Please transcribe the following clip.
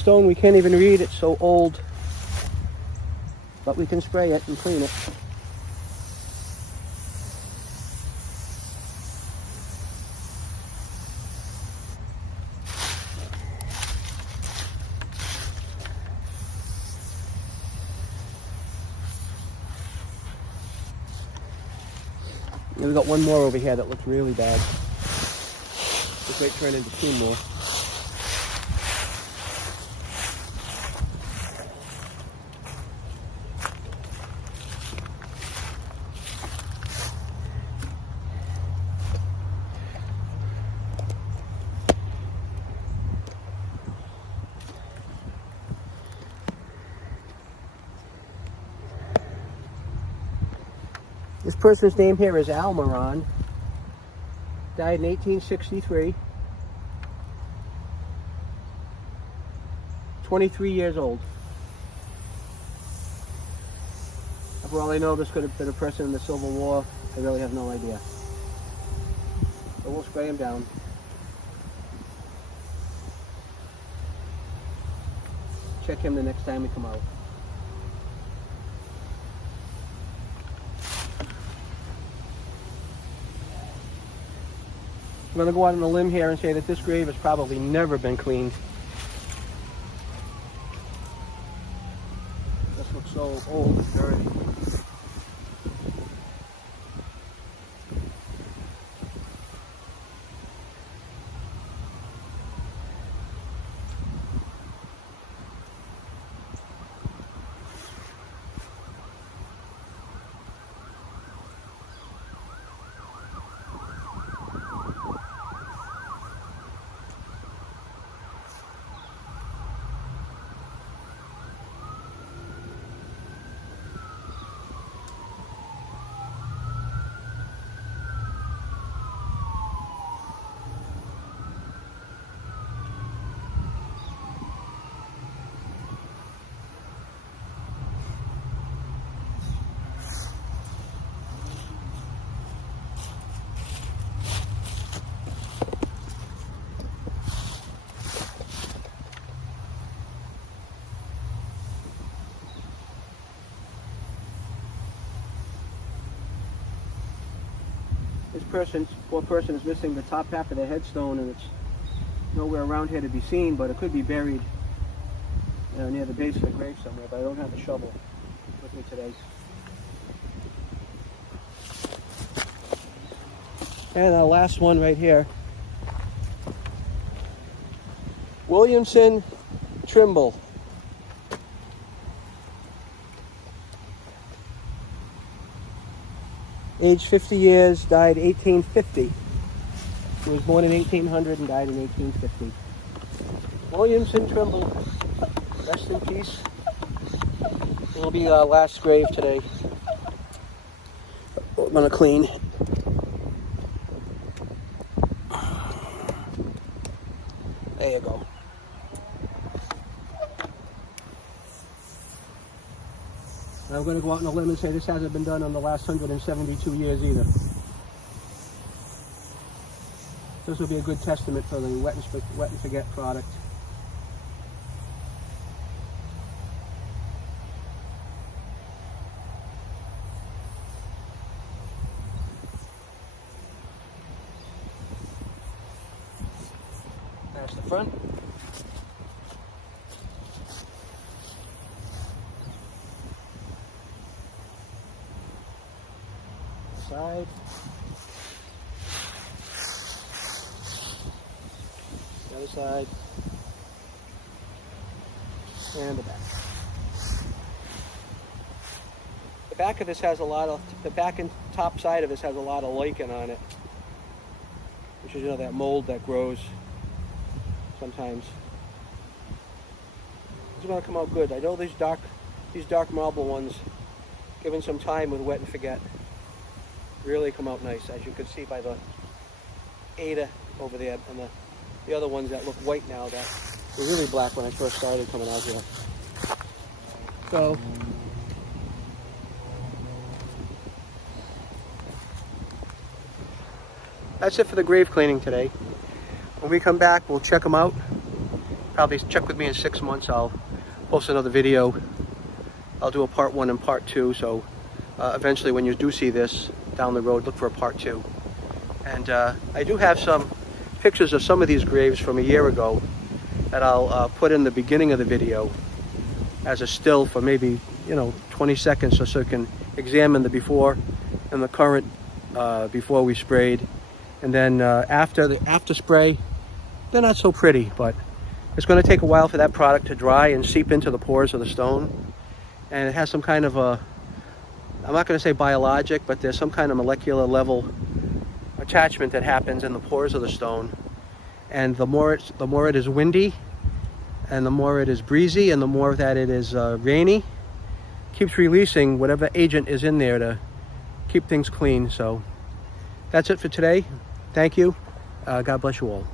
stone we can't even read, it's so old. But we can spray it and clean it. And we got one more over here that looks really bad. This might turn into two more. This person's name here is Almiron. Died in 1863. 23 years old. For all I know, this could have been a person in the Civil War. I really have no idea. But we'll spray him down. Check him the next time we come out. I'm going to go out on a limb here and say that this grave has probably never been cleaned. This looks so old and dirty. This poor person is missing the top half of the headstone, and it's nowhere around here to be seen, but it could be buried near the base of the grave somewhere, but I don't have the shovel with me today. And our last one right here. Williamson Trimble. Age 50 years, died 1850. He was born in 1800 and died in 1850. Williamson Trimble, rest in peace. It'll be our last grave today. We're gonna clean. There you go. I'm going to go out on a limb and say this hasn't been done in the last 172 years either. This will be a good testament for the wet and forget product. That's the front. Side. The other side. And the back. The back of this has a lot of, the back and top side of this has a lot of lichen on it. Which is, you know, that mold that grows sometimes. It's going to come out good. I know these dark marble ones, given some time with wet and forget, really come out nice, as you can see by the Ada over there, and the other ones that look white now that were really black when I first started coming out here. So that's it for the grave cleaning today. When we come back, we'll check them out. probably check with me in 6 months. I'll post another video. I'll do a part 1 and part 2. So eventually when you do see this down the road, look for a part 2. And I do have some pictures of some of these graves from a year ago that I'll put in the beginning of the video as a still for maybe 20 seconds, so you can examine the before and the current before we sprayed, and then after spray, they're not so pretty, but it's going to take a while for that product to dry and seep into the pores of the stone. And it has some kind of a, I'm not going to say biologic, but there's some kind of molecular level attachment that happens in the pores of the stone. And the more it is windy, and the more it is breezy, and the more that it is rainy, keeps releasing whatever agent is in there to keep things clean. So that's it for today. Thank you. God bless you all.